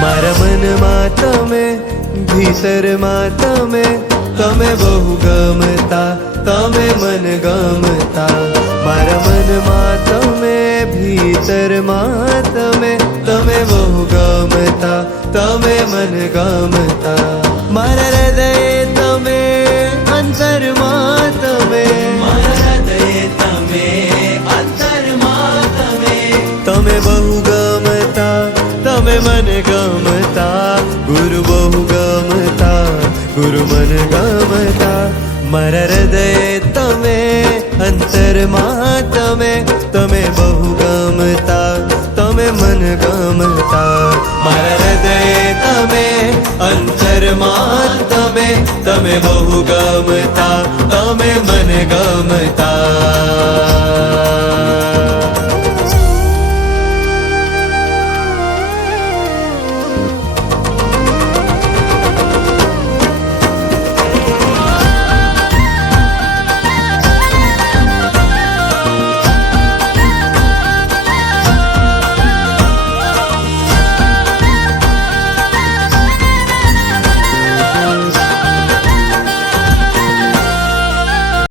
મારા મનમાં તમે, ભીતરમાં તમે, તમે બહુ ગમતા, તમે મન ગમતા. મારા મનમાં તમે, ભીતરમાં તમે, તમે બહુ ગમતા, તમે મન ગમતા. મારા હૃદય તમે, અંતરમાં તમે, મારા હૃદય તમે, અંતરમાં તમે, તમે બહુ ગમતા, તમે મન ગમતા. ગુરુ બહુ ગમતા, ગુરુ મન ગમતા. મારા હૃદય તમે, અંતરમાં તમે, તમે બહુ ગમતા, તમે મન ગમતા. મારા હૃદય તમે, અંતરમાં તમે, તમે બહુ ગમતા, તમે મન ગમતા.